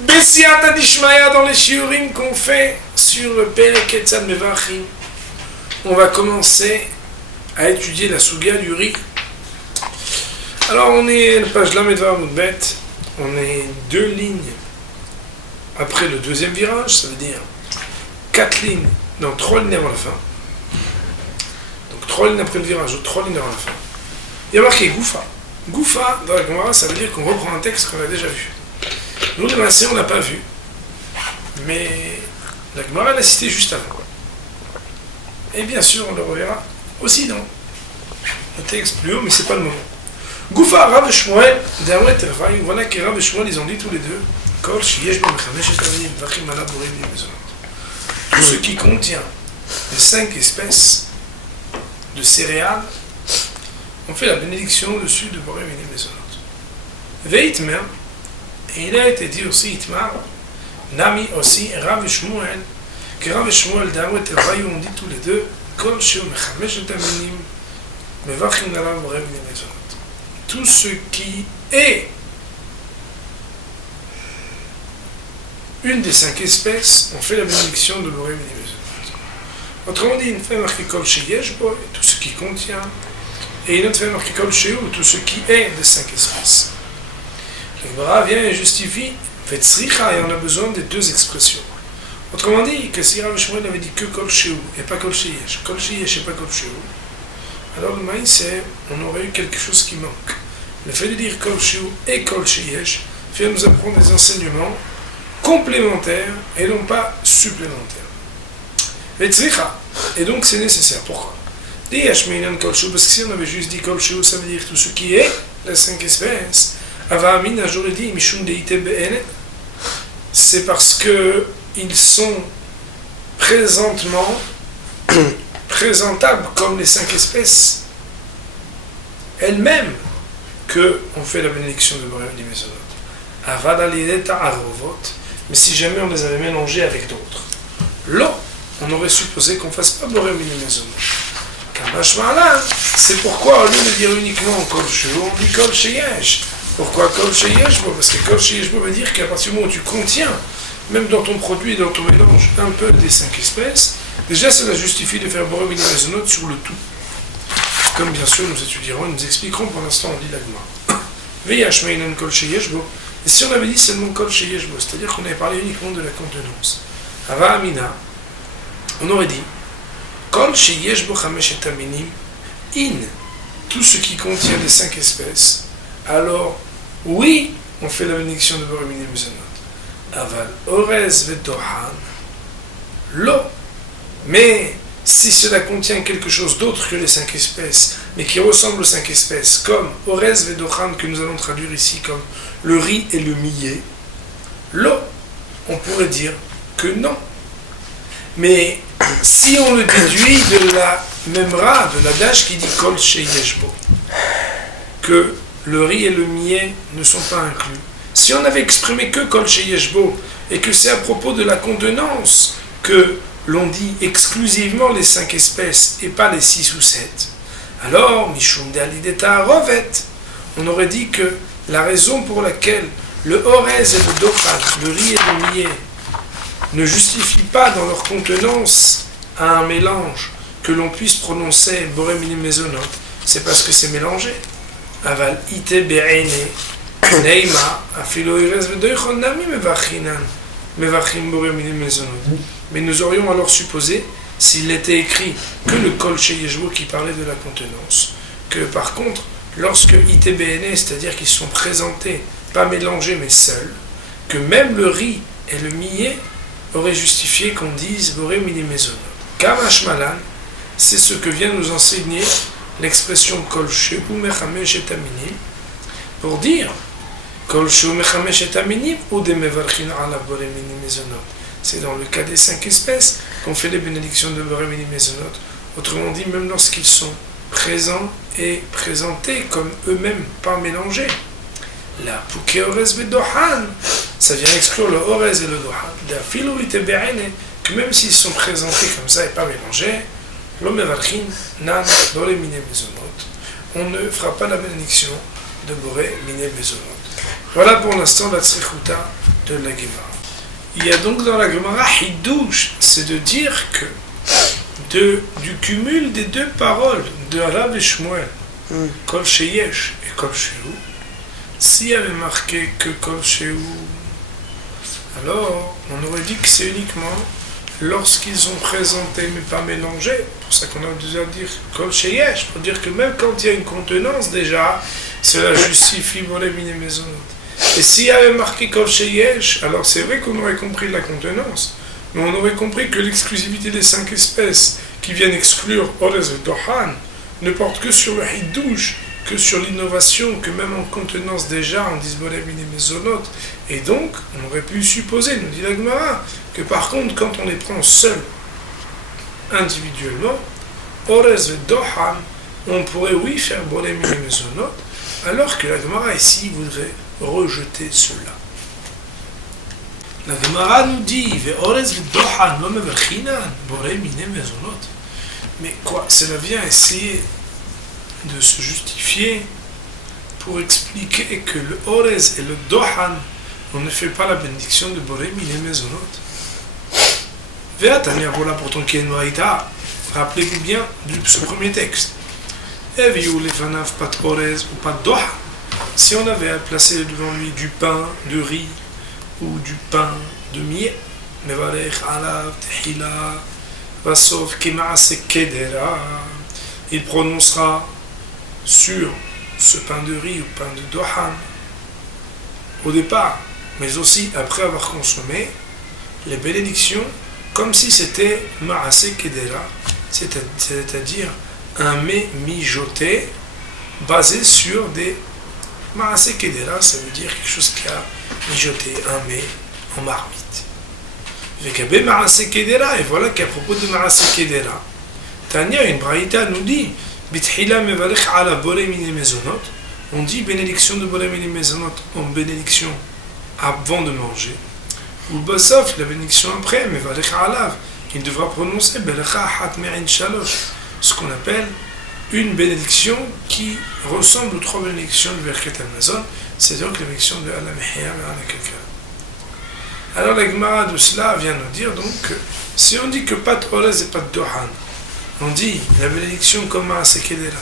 Bessiata Dishmaya dans les shiurim qu'on fait sur le Perek Etzad Mevachim. On va commencer à étudier la Sougia du riz. Alors on est à la page Lamedvar Moudbet, on est 2 lignes après le deuxième virage, ça veut dire 4 lignes, non 3 lignes avant la fin. Donc 3 lignes après le virage, ou 3 lignes avant la fin. Il y a marqué Goufa. Goufa, dans la Gemara, ça veut dire qu'on reprend un texte qu'on a déjà vu. Nous, de Massé, on ne l'a pas vu. Mais la Gemara l'a cité juste avant. Et bien sûr, on le reverra aussi dans le texte plus haut, mais c'est pas le moment. Goufa, Rav et Shmuel, Daouet et Rav, voilà que Rav et Shmuel, ils ont dit tous les deux, Kol Shiesh B'Mechamesh et Taminim, Vachim Ala Borei B'Mezonot. Tout ce qui contient les 5 espèces de céréales, on fait la bénédiction dessus de Borei B'Mezonot. Veitmer, et il a été dit aussi, Itmar, Nami aussi, Rav et Shmuel, que Rav et Shmuel, Daouet et Rav, ont dit tous les deux, Kol Shiesh B'Mechamesh et Taminim, Vachim Ala Borei B'Mezonot. Tout ce qui est une des 5 espèces, on fait la bénédiction de l'Orem et des Mezonot. Autrement dit, une fait marqué Kol Sheyesh Bo, tout ce qui contient, et une autre fait marqué Kol Sheu, tout ce qui est des 5 espèces. Le Gemara vient et justifie, fait Tzricha, et on a besoin des 2 expressions. Autrement dit, que si Rav Shmuel avait dit que Kol Sheu, et pas Kol Sheyesh et pas Kol Sheu, alors le maïs, c'est, on aurait eu quelque chose qui manque. Le fait de dire Kol Sheu et Kol Sheyesh fait nous apprendre des enseignements complémentaires et non pas supplémentaires. Et donc c'est nécessaire. Pourquoi? Parce que si on avait juste dit Kol Sheu, ça veut dire tout ce qui est les 5 espèces. Avamina, j'aurais dit Mishum Deite Be'ene. C'est parce que ils sont présentement présentables comme les 5 espèces elles-mêmes que on fait la bénédiction de Borei B'Nei Mezonot. Avadalideta Arovot. Mais si jamais on les avait mélangés avec d'autres, là, on aurait supposé qu'on ne fasse pas Borei B'Nei Mezonot. Kamashma'ala, c'est pourquoi au lieu de dire uniquement Kol Sheu, on dit Kol Sheyesh. Pourquoi Kol Sheyesh? Parce que Kol Sheyesh veut dire qu'à partir du moment où tu contiens, même dans ton produit, dans ton mélange, un peu des 5 espèces, déjà cela justifie de faire Borei B'Nei Mezonot sur le tout. Comme bien sûr nous étudierons, nous expliquerons, pour l'instant on dit la Gemara. Veyash Meinan Kol Sheyesh Bo. Et si on avait dit seulement Kol Sheyesh Bo, c'est-à-dire qu'on avait parlé uniquement de la contenance, Ava Amina, on aurait dit Kol Sheyesh Bo Chamesh et Taminim, In, tout ce qui contient les 5 espèces, alors oui, on fait la bénédiction de Borei B'Nei Mezonot. Aval Orez Vedohan, Lo. Mais si cela contient quelque chose d'autre que les 5 espèces, mais qui ressemble aux 5 espèces, comme Orez Vedochan, que nous allons traduire ici comme le riz et le millet, là, on pourrait dire que non. Mais si on le déduit de la Memra, de l'adage qui dit Kol Sheyesh Bo, que le riz et le millet ne sont pas inclus, si on avait exprimé que Kol Sheyesh Bo, et que c'est à propos de la contenance que l'on dit exclusivement les 5 espèces et pas les 6 ou 7, alors, Mishum De'alideta Rovet, on aurait dit que la raison pour laquelle le Orez et le Dochan, le riz et le millet, ne justifient pas dans leur contenance à un mélange que l'on puisse prononcer Borei B'Nei Mezonot, c'est parce que c'est mélangé. Aval ite be'ene, neima, afilo Orez ve'dochon nami mevachim Borei B'Nei Mezonot. Mais nous aurions alors supposé, s'il était écrit que le Kol Sheyesh Bo qui parlait de la contenance, que par contre, lorsque ITBN, c'est-à-dire qu'ils sont présentés, pas mélangés mais seuls, que même le riz et le millet auraient justifié qu'on dise Borei B'Nei Mezonot. Kamashmalan, c'est ce que vient nous enseigner l'expression Kol Sheu Mechamesh et Taminim, pour dire Kol Sheu Mechamesh et Taminim ou de Mevarchin ala Borei B'Nei Mezonot. C'est dans le cas des 5 espèces qu'on fait les bénédictions de Borei B'Nei Mezonot. Autrement dit, même lorsqu'ils sont présents et présentés comme eux-mêmes, pas mélangés. La Pouké Orez Vedohan, ça vient exclure le Orez et le Dohan. D'Afilou ite be'ene, que même s'ils sont présentés comme ça et pas mélangés, l'Omevalchin nan Borei B'Nei Mezonot, on ne fera pas la bénédiction de Borei B'Nei Mezonot. Voilà pour l'instant la tzrichuta de la Gemara. Il y a donc dans la Gemara Hidouche, c'est de dire que du cumul des deux paroles de Rav et Shmuel, Kol Sheyesh et Kol Shehu, s'il y avait marqué que Kol Shehu, alors on aurait dit que c'est uniquement lorsqu'ils ont présenté mais pas mélangé. C'est pour ça qu'on a besoin de dire Kol Sheyesh, pour dire que même quand il y a une contenance déjà, cela justifie Borei Minim Mezonot. Et s'il y avait marqué Kol Sheyesh, alors c'est vrai qu'on aurait compris la contenance, mais on aurait compris que l'exclusivité des 5 espèces qui viennent exclure Orez et Dohan ne porte que sur le Hidouche, que sur l'innovation, que même en contenance déjà on dit Borei Minim Mezonot. Et donc, on aurait pu supposer, nous dit la Gemara, que par contre, quand on les prend seuls, individuellement, Orez et Dohan, on pourrait oui faire Borei Minim Mezonot, alors que la Gemara ici voudrait rejeter cela. La Gemara nous dit mais quoi, cela vient essayer de se justifier pour expliquer que le Orez et le Dohan, on ne fait pas la bénédiction de Borei Minim Mezonot. Ve'atania, voilà pourtant qu'il y a une braïta. Rappelez-vous bien ce premier texte. Eviou lefanav pat Orez ou pat Dohan. Si on avait à placer devant lui du pain de riz ou du pain de miel, mevarech alav tehila vasov kema'ase kedera, il prononcera sur ce pain de riz ou pain de Dohan au départ, mais aussi après avoir consommé les bénédictions comme si c'était ma'ase kedera, c'est-à-dire un mets mijoté basé sur des Ma'ase Kedera, ça veut dire quelque chose qui a mijoté, un mets en marmite. Vekabé Ma'ase Kedera, et voilà qu'à propos de Ma'ase Kedera, Tania, une braïta nous dit, Bithila mevarech ala Borei Minim Mezonot, on dit bénédiction de Borei Minim Mezonot en bénédiction avant de manger, ou Basof, la bénédiction après, mevarech alav, il devra prononcer Belecha Hat Me'in Shalosh, ce qu'on appelle une bénédiction qui ressemble aux 3 bénédictions du Birkat Hamazon, c'est-à-dire la bénédiction de Allah Mehia et Allah Kelka. Alors la Gemara de cela vient nous dire donc que si on dit que Pat Orez et Pat Dohan, on dit la bénédiction comme Ma'ase Kedera,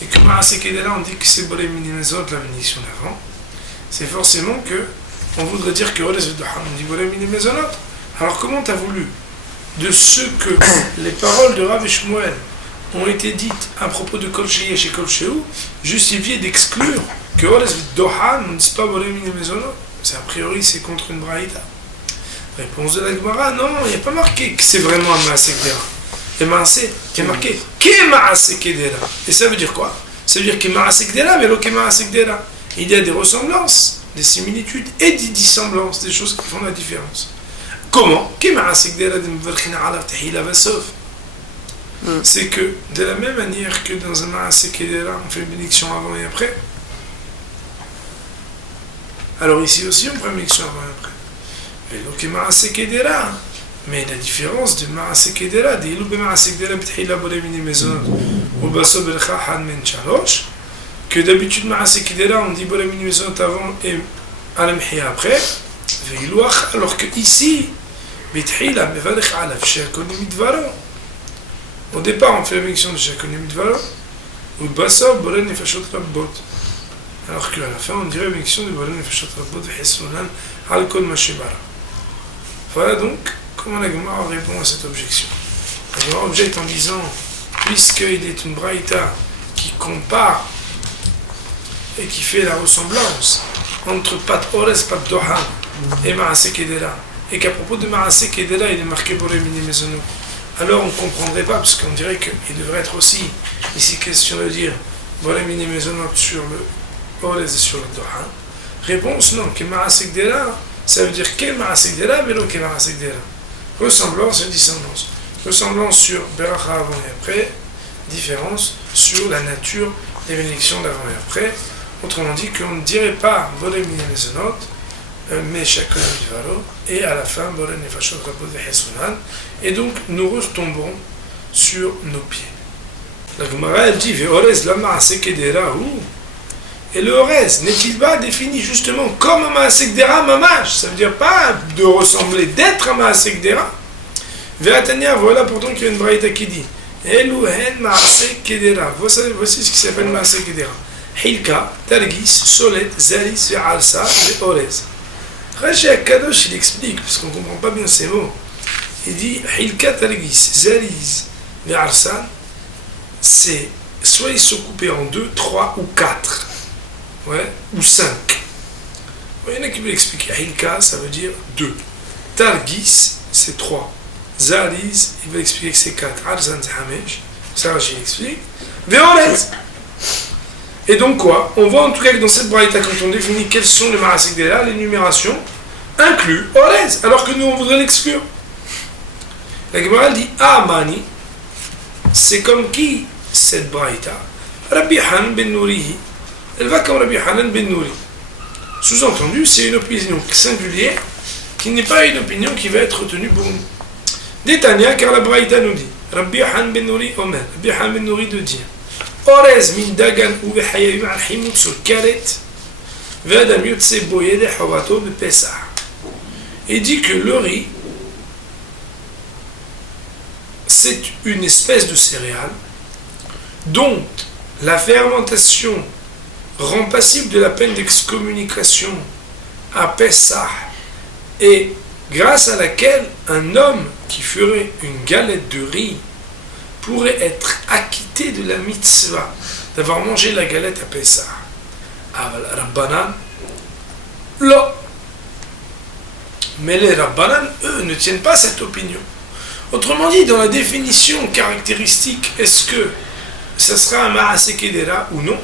et que Ma'ase Kedera on dit que c'est Borei Minim Mezonot la bénédiction d'avant, c'est forcément que on voudrait dire que Orez et Dohan on dit Borei Minim Mezonot. Alors comment tu as voulu de ce que les paroles de Rav et Shmuel ont été dites à propos de Kol Sheyesh et Kol Shehu, justifier d'exclure que Orez et Dohan ne disent pas Borei Minim Mezonot. C'est a priori c'est contre une braïta. Réponse de la Gemara, non, il n'y a pas marqué que c'est vraiment un Ma'ase Kedera. Il y a Ma'ase qui est marqué Ke Ma'ase Kedera. Et ça veut dire quoi? Ça veut dire que Ma'ase Kedera, mais lo Ke Ma'ase Kedera. Il y a des ressemblances, des similitudes et des dissemblances, des choses qui font la différence. Comment? Ke Ma'ase Kedera de Mvarchina ala Tehila Vasov. C'est que de la même manière que dans un Ma'ase Kedera, on fait une bénédiction avant et après. Alors ici aussi, on fait une bénédiction avant et après. Mais la différence de Ma'ase Kedera, que d'habitude Ma'ase Kedera on dit Borei Minim Mezonot avant et Alamhiya après, alors que ici, au départ on fait la bénédiction de Shekonim Midvaro, ou Basov Borei Nefashot Rabbot, alors qu'à la fin on dirait la bénédiction de Borei Nefashot Rabbot Hesunan Al Kol Mashibara. Voilà donc comment la Gemara répond à cette objection. La Gemara objecte en disant, puisqu'il est une braïta qui compare et qui fait la ressemblance entre Pat Orez, Pat Dohan et Ma'ase Kedera, et qu'à propos de Ma'ase Kedera il est marqué Borei Minim Mezonot, alors on ne comprendrait pas, parce qu'on dirait qu'il devrait être aussi ici question de dire Borei Minim Mezonot sur le Orez et sur le Dohan. Réponse non, que Ma'ase Kedera, ça veut dire quel Ma'ase Kedera, mais l'autre quel Ma'ase Kedera. Ressemblance et dissonance. Ressemblance sur Beracha avant et après, différence sur la nature des bénédictions d'avant et après. Autrement dit, qu'on ne dirait pas Borei Minim Mezonot, mais Shekonim Midvaro, et à la fin Borei Nefashot Rabbot Vehesunan, et donc nous retomberons sur nos pieds. La Gemara elle dit Ve'orez la Ma'ase Kedera ou Et le Orez, n'est-il pas défini justement comme un Maasekdera Mamash? Ça veut dire pas de ressembler, d'être un Maasekdera. Ve'atania, voilà pourtant qu'il y a une braïta qui dit Eluhen Maasekdera. Voici ce qui s'appelle Maasekdera. Hilka, Targis, Solet, Zalis, Ve'alsa, Ve'orez. Rashi Akadosh, il explique, parce qu'on ne comprend pas bien ces mots. Il dit Hilka, Targis, Zalis, Ve'alsa, c'est soit ils sont coupés en 2, 3 ou 4. Ouais, ou 5. Il y en a qui veulent expliquer. Hilka, ça veut dire 2. Targis, c'est 3. Zaliz, il veut expliquer que c'est 4. Arzan, c'est Hamesh. Ça, Rashi explique. Ve'orez. Et donc quoi? On voit en tout cas que dans cette braïta, quand on définit quels sont les Maasekdera, l'énumération inclut Orez, alors que nous on voudrait l'exclure. La Gemara dit Amani, c'est comme qui cette braïta? Rabbi Han ben Nouri. Elle va comme Rabbi Hanan ben Nouri. Sous-entendu, c'est une opinion singulière qui n'est pas une opinion qui va être retenue pour nous. Détania, car la braïta nous dit Rabbi Han ben Nouri Omer, Rabbi Han ben Nouri de dire Orez min dagan ou vehayayim al himut sur karet ve'adam yotse boyede havato bepesah. Il dit que le riz, c'est une espèce de céréale dont la fermentation rend passible de la peine d'excommunication à Pessah, et grâce à laquelle un homme qui ferait une galette de riz pourrait être acquitté de la mitzvah d'avoir mangé la galette à Pessah. Aval Rabbanan, là. Mais les Rabbanan, eux, ne tiennent pas cette opinion. Autrement dit, dans la définition caractéristique, est-ce que ça sera un Maasekdera ou non,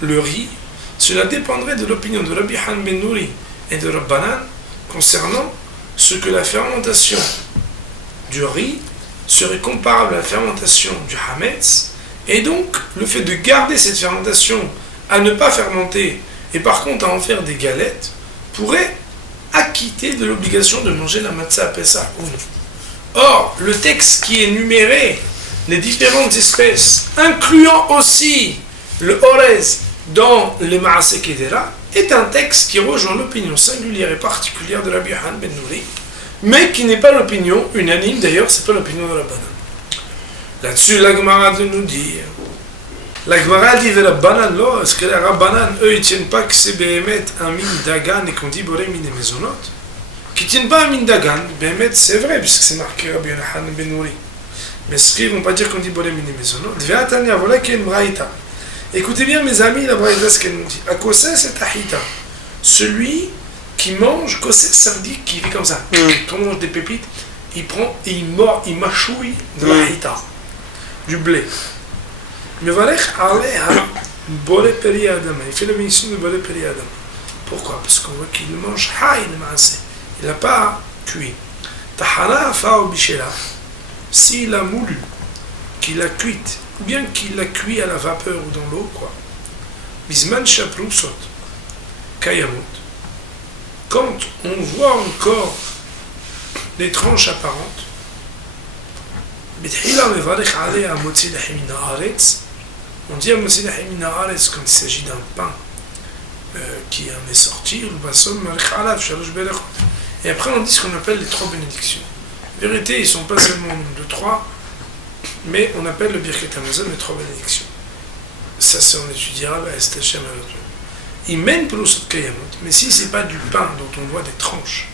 le riz, cela dépendrait de l'opinion de Rabbi Han ben Nouri et de Rabbanan concernant ce que la fermentation du riz serait comparable à la fermentation du Hametz, et donc le fait de garder cette fermentation à ne pas fermenter et par contre à en faire des galettes pourrait acquitter de l'obligation de manger la matzah à Pessah ou non. Or, le texte qui énumérait les différentes espèces, incluant aussi le Orez dans les Maasekdera, est un texte qui rejoint l'opinion singulière et particulière de Rabbi Han ben Nouri, mais qui n'est pas l'opinion unanime, d'ailleurs, c'est pas l'opinion de Rabbanan. Là-dessus, la Gemara nous dit, la Gemara dit de Rabbanan, là, est-ce que les Rabbanan, eux, ils tiennent pas que c'est Béhémet un min dagan et qu'on dit Boré min des maisonnotes? Qui tiennent pas un min dagan, Béhémet, c'est vrai, puisque c'est marqué Rabbi Han ben Nouri. Mais ce qu'ils vont pas dire qu'on dit Boré min des maisonnotes. Ve'atania, voilà qu'il y a une braïta. Écoutez bien, mes amis, la braïta, ce qu'elle nous dit. Akosé, c'est Tahita. Celui qui mange, Kosé, ça veut dire qu'il fait comme ça. Quand on mange des pépites, il prend et il mord, il mâchouille de la hita, du blé. Mais Valech Aleha, Boré Peri Adama. Il fait la bénédiction de Boré Peri Adama. Pourquoi? Parce qu'on voit qu'il mange haï le maasé. Il n'a pas cuit. Tahana Fao Bichela. S'il a moulu, qu'il a cuite, ou bien qu'il l'a cuit à la vapeur ou dans l'eau, quoi. Bisman Chaprou Sot. Kayamut. Quand on voit encore les tranches apparentes, on dit à Motzi Lahim min haaretz quand il s'agit d'un pain qui en est sorti, et après on dit ce qu'on appelle les 3 bénédictions. En vérité, ils ne sont pas seulement au nombre de 3, mais on appelle le Birkat Hamazon les 3 bénédictions. Ça, c'est on étudiera, c'est Hachem avec eux. Il mène pour l'osot kayamot, mais si c'est pas du pain dont on voit des tranches,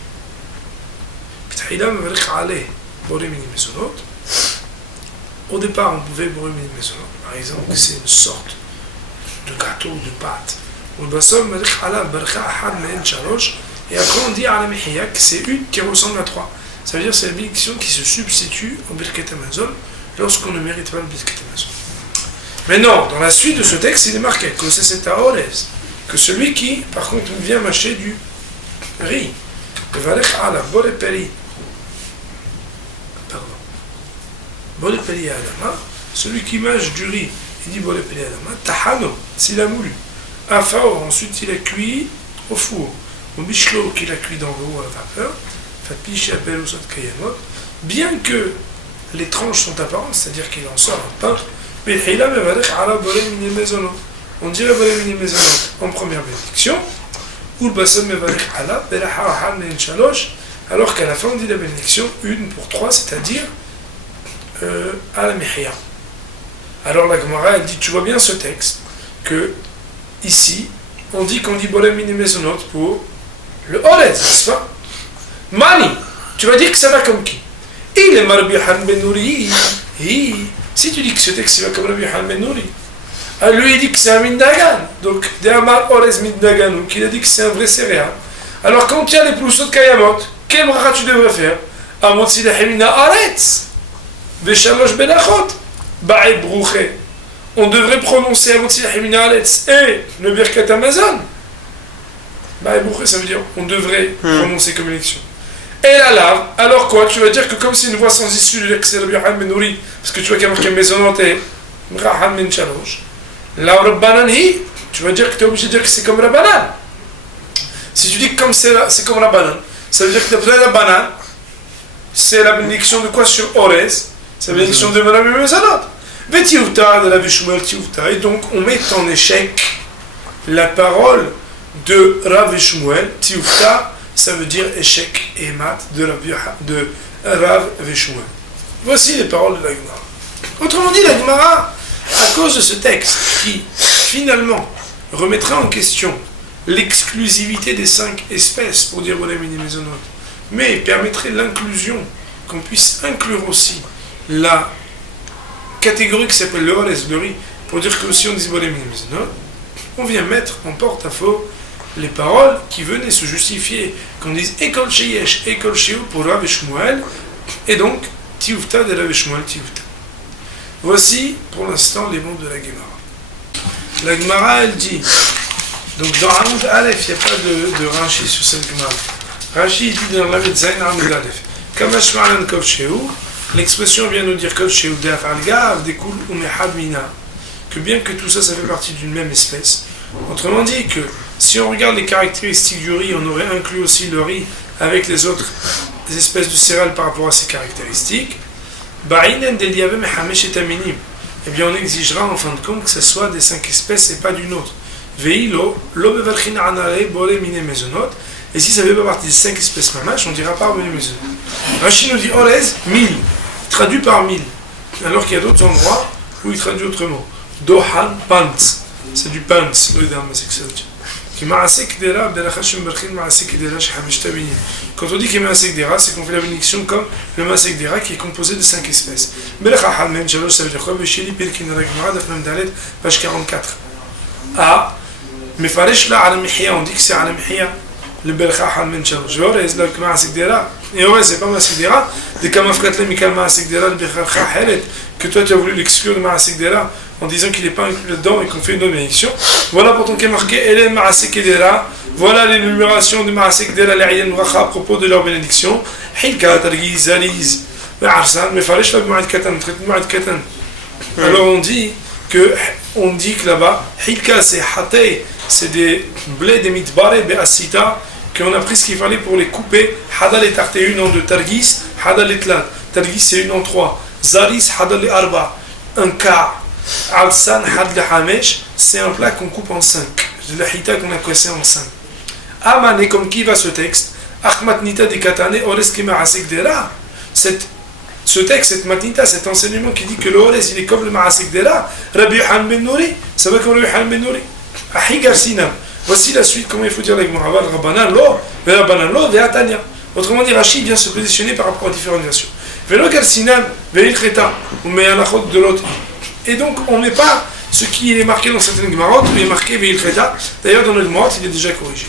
au départ on pouvait boire une maison, par exemple, c'est une sorte de gâteau de pâte. Et après on dit à la Mehia que c'est une qui ressemble à 3. Ça veut dire que c'est la bénédiction qui se substitue au Birkat Hamazon lorsqu'on ne mérite pas le Birkat Hamazon. Maintenant, dans la suite de ce texte, il est marqué que c'est à Orez, que celui qui, par contre, vient mâcher du riz, le Valech Ala, Boré Peri, Boré Peri Adama, celui qui mâche du riz, il dit Boré Peri Adama, Tahano, s'il a moulu, Afao, ensuite il a cuit au four, ou Bishlo, qu'il a cuit dans l'eau à la vapeur, Fatpiche appelle au Sot Kayamot, bien que les tranches sont apparentes, c'est-à-dire qu'il en sort un pain, mais il a Valech Ala, Boré Mini Maisonot. on dirait Boremini Mezonot en première bénédiction, ou le Basam Mevarich Allah, Belaha Men Shalosh, alors qu'à la fin on dit la bénédiction 1 pour 3, c'est-à-dire à la Mihya. Alors la Gemara elle dit, tu vois bien ce texte, que ici, on dit qu'on dit Boremini Mezonot pour le Orez, n'est-ce pas? Mani, tu vas dire que ça va comme qui? Il est Marbihan Ben Nouri. Si tu dis que ce texte va comme Rabbi Ben Nouri, lui il dit que c'est un Mindagan, donc Dehamar Orez Mindagan, donc il a dit que c'est un vrai céréal. Alors quand tu as les plousot Kayamot, quel bracha tu devrais faire? Amot Sidahimina Aretz, Veshalosh Benachot, Ba'e Brouché. On devrait prononcer Amot Sidahimina Aretz et le Birkat Amazon. Ba'e Brouché, ça veut dire on devrait prononcer comme élection. Et la lave, alors quoi? Tu vas dire que comme c'est une voix sans issue, de dire que c'est Rabbi Ben Nouri, parce que tu vois qu'il y a marqué Mezonot et Mrahan Ben Shalosh. La Rabbanan hi, tu vas dire que tu es obligé de dire que c'est comme Rabbanan. Si tu dis que comme c'est comme Rabbanan, ça veut dire que d'après Rabbanan, c'est la bénédiction de quoi sur Orez? C'est la bénédiction de Rabbi Mezonot. Vetiouta de la Vishmuel Tiouta. Et donc on met en échec la parole de Rav Shmuel Tiouta. Ça veut dire échec et mat de Rav Veshmuel. Voici les paroles de la Gemara. Autrement dit, la Gemara, à cause de ce texte qui, finalement, remettrait en question l'exclusivité des 5 espèces pour dire Boremini Mezonot, mais permettrait l'inclusion, qu'on puisse inclure aussi la catégorie qui s'appelle le Orez, le riz, pour dire que aussi on dit Boremini Mezonot, on vient mettre en porte-à-faux les paroles qui venaient se justifier, qu'on dise Ekol Sheyesh, Ekol Sheu pour Rav Shmuel, et donc Tiufta de Rav Shmuel Tiufta. Voici pour l'instant les mots de la Gemara. La Gemara elle dit, donc dans Hamoud Aleph, il n'y a pas de Rashi sur cette Gemara. Rashi dit dans Lamed Zayn Hamoud Aleph, Kamashma'an Kol Sheu, l'expression vient nous dire Kol Sheu Deaf Al-Gav, Dekul Umehad Mina, que bien que tout ça, ça fait partie d'une même espèce. Autrement dit que si on regarde les caractéristiques du riz, on aurait inclus aussi le riz avec les autres espèces de céréales par rapport à ces caractéristiques. Eh bien on exigera en fin de compte que ce soit des 5 espèces et pas d'une autre. Et si ça ne fait pas partie des 5 espèces mamash, on ne dira pas Boré Mezonot. Rashi nous dit Orez, 1000, traduit par 1000. Alors qu'il y a d'autres endroits où il traduit autrement. Dohan, pants. C'est du pants, le dame, c'est que ça veut dire. Quand on dit qu'il y a Maasek Dera, c'est qu'on fait la bénédiction comme le Maasek Dera qui est composé de 5 espèces. Ça veut dire quoi? Page 44. Ah, mais Faresh là, on dit que c'est à la Mihya. Le Belcha Halmen Shalosh. Orez, là, que Maasek Dera. Et Orez, c'est pas Maasek Dera. Des Kamafkat le Mikal Maasek Dera, le Belcha Halet. Que toi tu as voulu l'exclure de Maasek Dera en disant qu'il n'est pas inclus là-dedans et qu'on fait une autre bénédiction. Voilà pourtant qui est marqué Elem Maasek Dera. Voilà l'énumération de Maasek Dera, l'Aïen Racha à propos de leur bénédiction. Hilka, Targiz, Zaliz, Arsan, mais Faresh la Mouad Katan, traite Mouad Katan. Alors on dit que là-bas, Hilka c'est Hatay, c'est des blés, des mitbare, be'asita, qu'on a pris ce qu'il fallait pour les couper. Hadal et Tarté, une en 2, Targis, Hadal et Tlat. Targis c'est une en 3. Zaris, Hadal et Arba, un quart. Al-San, Hadal et Hamesh, c'est un plat qu'on coupe en 5. De la hita qu'on a coincé en 5. Amane, comme qui va ce texte? Achmat Nita de Katane, Oreskima Asek Dera. Ce texte, cette matnita, cet enseignement qui dit que le Orez, il est comme le Maasek Dera, Rabbi Han Ben Nouri, ça va comme Rabbi Han Ben Nouri. Ahigar Sinam. Voici la suite, comment il faut dire avec Mohamed Rabbanan Lo, Ve'atania. Autrement dit, Rashi vient se positionner par rapport à différentes versions. Velo Garsinam, Ve'il Cheta, ou Me'alachot de l'autre. Et donc, on ne met pas ce qui est marqué dans certaines Gemarot, où il est marqué Ve'il Cheta. D'ailleurs, dans notre Gemarot, il est déjà corrigé.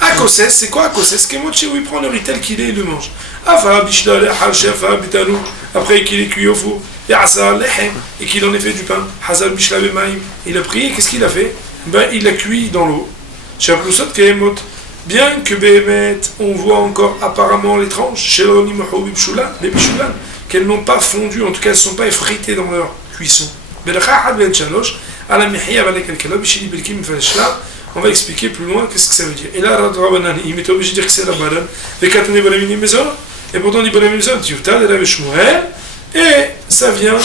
Akoses, c'est quoi Akoses? Kemochi, où il prend le riz tel qu'il est et le mange. Afa, Bishla, Lehal, Shefa, Bitalou, après qu'il est cuit au four. Ya'asa, Lehem, et qu'il en ait fait du pain. Hazal, Bishla, Bemaim. Il a prié, qu'est-ce qu'il a fait? Il l'a cuit dans l'eau. Bien que Béhémet, on voit encore apparemment les tranches, les bichoulan, qu'elles n'ont pas fondu, en tout cas elles ne sont pas effritées dans leur cuisson. On va expliquer plus loin qu'est-ce que ça veut dire. Et là, il m'est obligé de dire que c'est Rabbanan, et pourtant il dit Boremini Mezonot, Tiufta de Rav Shmuel, et ça vient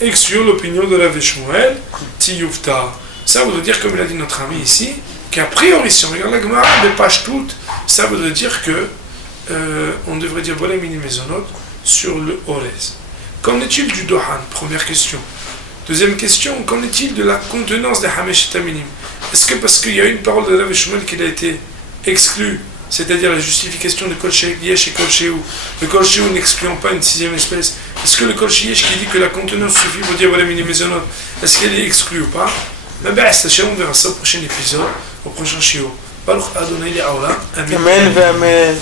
exclure l'opinion de Rav Shmuel, Tiufta. Ça voudrait dire, comme il a dit notre ami ici, qu'a priori, si on regarde la Gemara, les pages toutes, ça voudrait dire que on devrait dire Boré Mini Mezonot sur le Orez. Qu'en est-il du Dohan? Première question. Deuxième question, qu'en est-il de la contenance des Hamesh Taminim? Est-ce que parce qu'il y a une parole de Rav Shmuel qui a été exclue, c'est-à-dire la justification de Kol Yesh et Kol Shehu, le Kol Shehu n'excluant pas une sixième espèce, est-ce que le Kol Yesh qui dit que la contenance suffit pour dire Boré Mini Mezonot, est-ce qu'elle est exclue ou pas? Mais ben, on verra ça au prochain épisode, au prochain Shiur. Baruch Adonai Li'aolam. Amen. Amen.